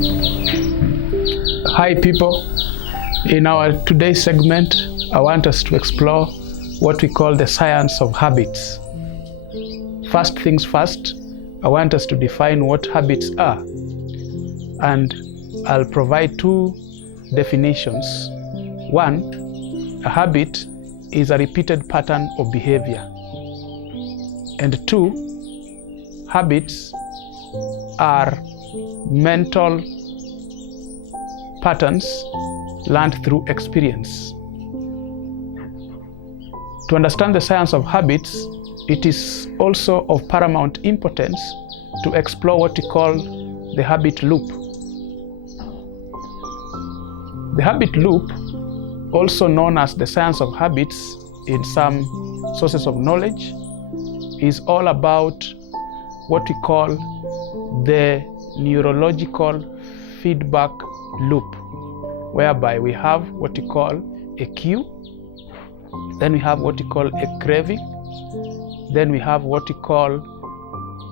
Hi people, in our today's segment I want us to explore what we call the science of habits. First things first, I want us to define what habits are, and I'll provide two definitions. One, a habit is a repeated pattern of behavior, and two, habits are mental patterns learned through experience. To understand the science of habits, it is also of paramount importance to explore what we call the habit loop. The habit loop, also known as the science of habits in some sources of knowledge, is all about what we call the neurological feedback loop, whereby we have what we call a cue, then we have what we call a craving, then we have what we call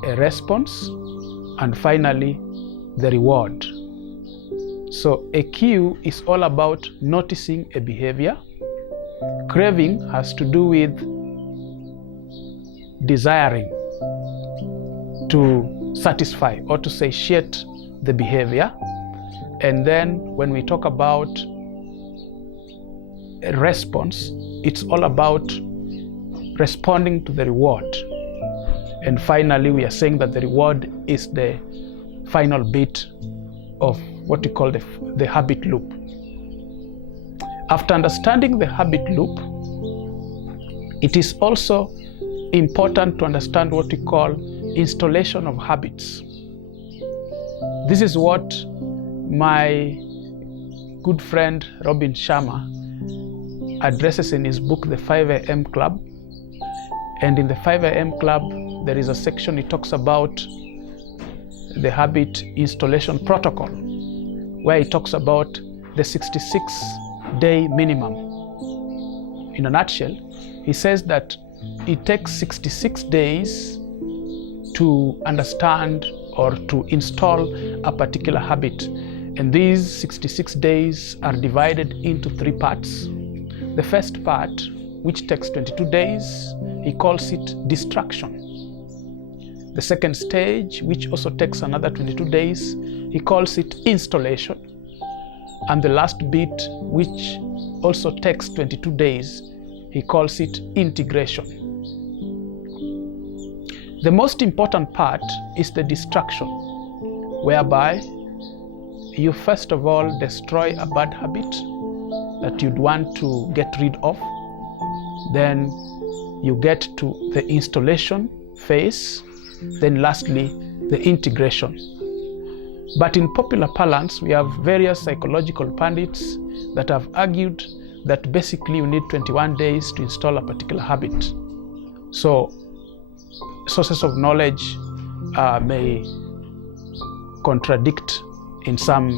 a response, and finally the reward. So a cue is all about noticing a behavior. Craving has to do with desiring to satisfy or to satiate the behavior. And then when we talk about a response, it's all about responding to the reward. And finally, we are saying that the reward is the final bit of what we call the habit loop. After understanding the habit loop, it is also important to understand what we call installation of habits. This is what my good friend Robin Sharma addresses in his book, The 5 a.m. Club. And in the 5 a.m. Club, there is a section he talks about the habit installation protocol, where he talks about the 66-day minimum. In a nutshell, he says that it takes 66 days to understand or to install a particular habit. And these 66 days are divided into three parts. The first part, which takes 22 days, he calls it distraction. The second stage, which also takes another 22 days, he calls it installation. And the last bit, which also takes 22 days, he calls it integration. The most important part is the distraction, whereby you first of all destroy a bad habit that you'd want to get rid of. Then you get to the installation phase. Then lastly, the integration. But in popular parlance, we have various psychological pundits that have argued that basically you need 21 days to install a particular habit. So sources of knowledge may contradict in some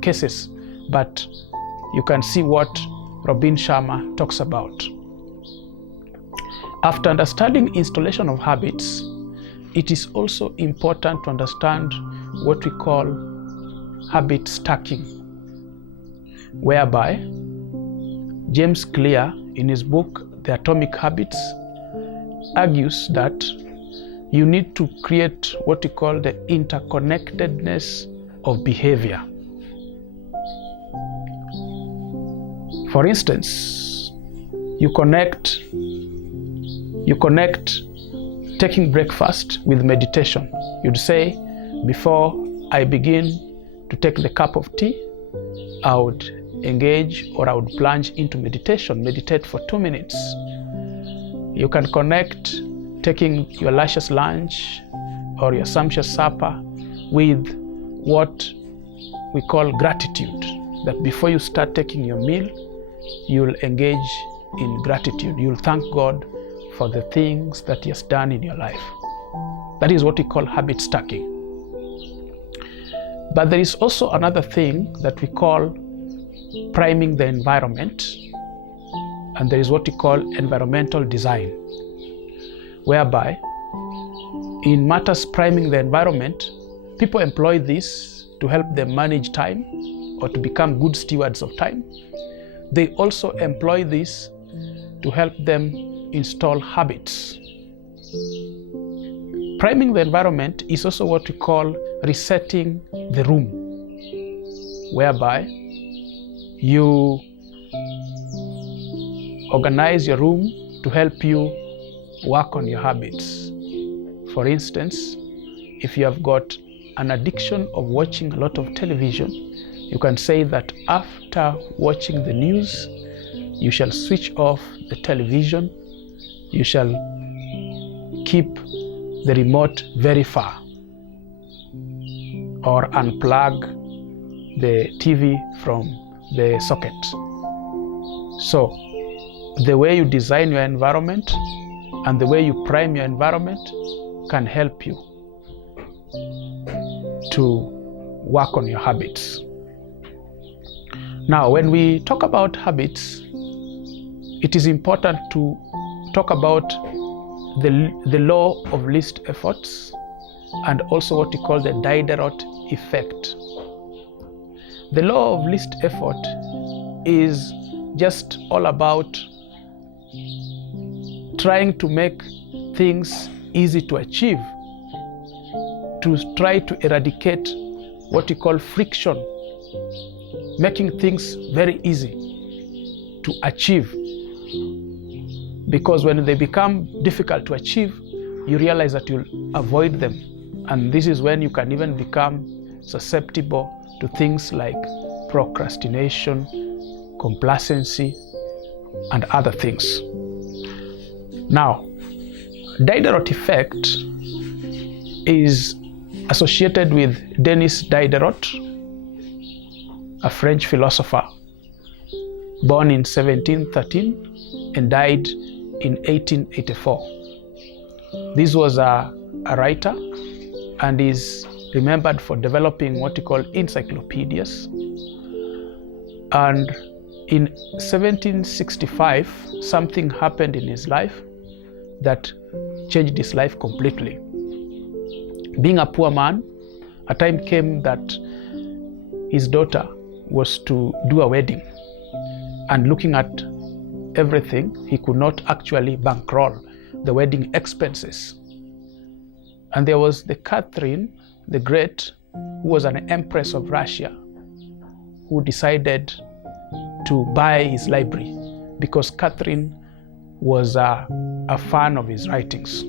cases, but you can see what Robin Sharma talks about. After understanding installation of habits, it is also important to understand what we call habit stacking, whereby James Clear, in his book The Atomic Habits, argues that you need to create what we call the interconnectedness of behavior. For instance, you connect taking breakfast with meditation. You'd say, before I begin to take the cup of tea, I would engage or I would plunge into meditation, meditate for 2 minutes. You can connect taking your luscious lunch or your sumptuous supper with what we call gratitude, that before you start taking your meal, you'll engage in gratitude. You'll thank God for the things that He has done in your life. That is what we call habit stacking. But there is also another thing that we call priming the environment, and there is what we call environmental design, whereby in matters priming the environment, people employ this to help them manage time or to become good stewards of time. They also employ this to help them install habits. Priming the environment is also what we call resetting the room, whereby you organize your room to help you work on your habits. For instance, if you have got an addiction of watching a lot of television, you can say that after watching the news, you shall switch off the television, you shall keep the remote very far, or unplug the TV from the socket. So, the way you design your environment and the way you prime your environment can help you to work on your habits. Now, when we talk about habits, it is important to talk about the law of least efforts and also what we call the Diderot effect. The law of least effort is just all about trying to make things easy to achieve, to try to eradicate what we call friction, making things very easy to achieve. Because when they become difficult to achieve, you realize that you'll avoid them. And this is when you can even become susceptible to things like procrastination, complacency, and other things. Now, Diderot effect is associated with Denis Diderot, a French philosopher born in 1713 and died in 1884. This was a writer and is remembered for developing what we call encyclopedias. And in 1765, something happened in his life that changed his life completely. Being a poor man, a time came that his daughter was to do a wedding, and looking at everything, he could not actually bankroll the wedding expenses. And there was the Catherine the Great, who was an empress of Russia, who decided to buy his library because Catherine was a fan of his writings.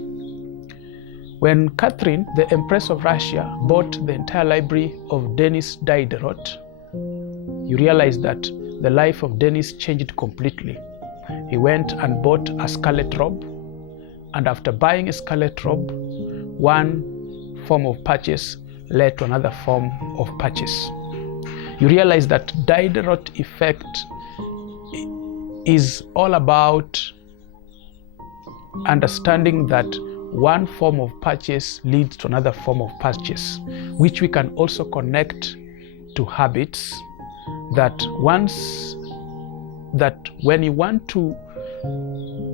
When Catherine, the Empress of Russia, bought the entire library of Denis Diderot, you realize that the life of Denis changed completely. He went and bought a scarlet robe, and after buying a scarlet robe, one form of purchase led to another form of purchase. You realize that Diderot effect is all about understanding that one form of purchase leads to another form of purchase, which we can also connect to habits. That when you want to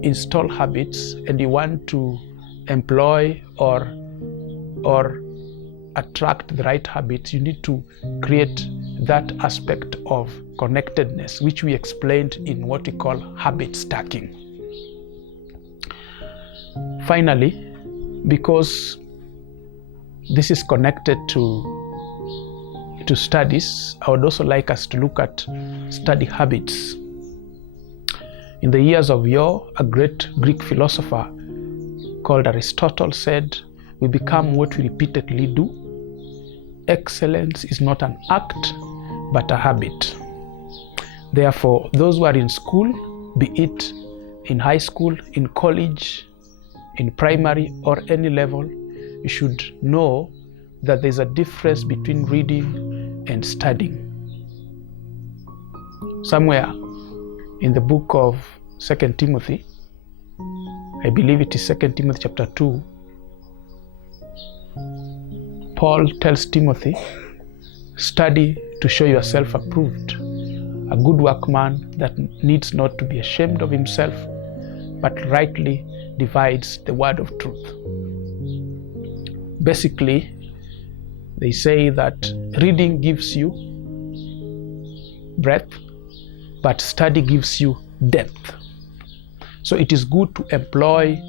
install habits and you want to employ or attract the right habits, you need to create that aspect of connectedness, which we explained in what we call habit stacking. Finally, because this is connected to studies, I would also like us to look at study habits. In the years of yore, a great Greek philosopher called Aristotle said, "We become what we repeatedly do. Excellence is not an act, but a habit." Therefore, those who are in school, be it in high school, in college, in primary, or any level, you should know that there's a difference between reading and studying. Somewhere in the book of 2 Timothy, I believe it is 2 Timothy chapter 2, Paul tells Timothy, "Study to show yourself approved, a good workman that needs not to be ashamed of himself, but rightly divides the word of truth." Basically, They say that reading gives you breadth, but study gives you depth. So it is good to employ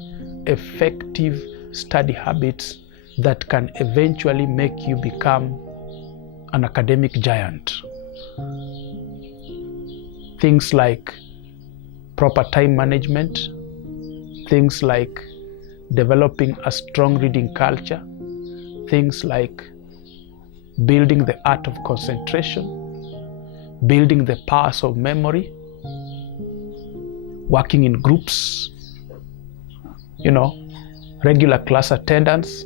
effective study habits that can eventually make you become an academic giant. Things like proper time management, things like developing a strong reading culture, things like building the art of concentration, building the powers of memory, working in groups, regular class attendance,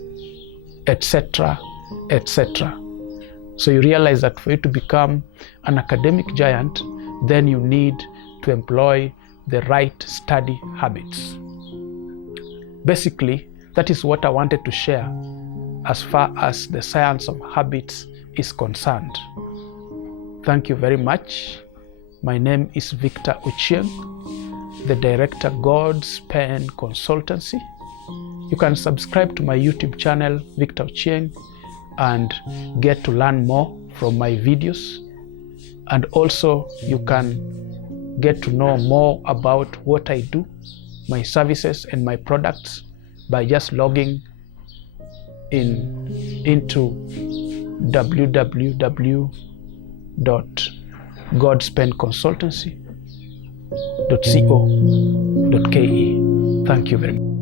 etc., etc. So you realize that for you to become an academic giant, then you need to employ the right study habits. Basically, that is what I wanted to share as far as the science of habits is concerned. Thank you very much. My name is Victor Ochieng, the director, God's Pen Consultancy. You can subscribe to my YouTube channel, Victor Ochieng, and get to learn more from my videos. And also you can get to know more about what I do, my services and my products, by just logging into www.godspenconsultancy.co.ke. Thank you very much.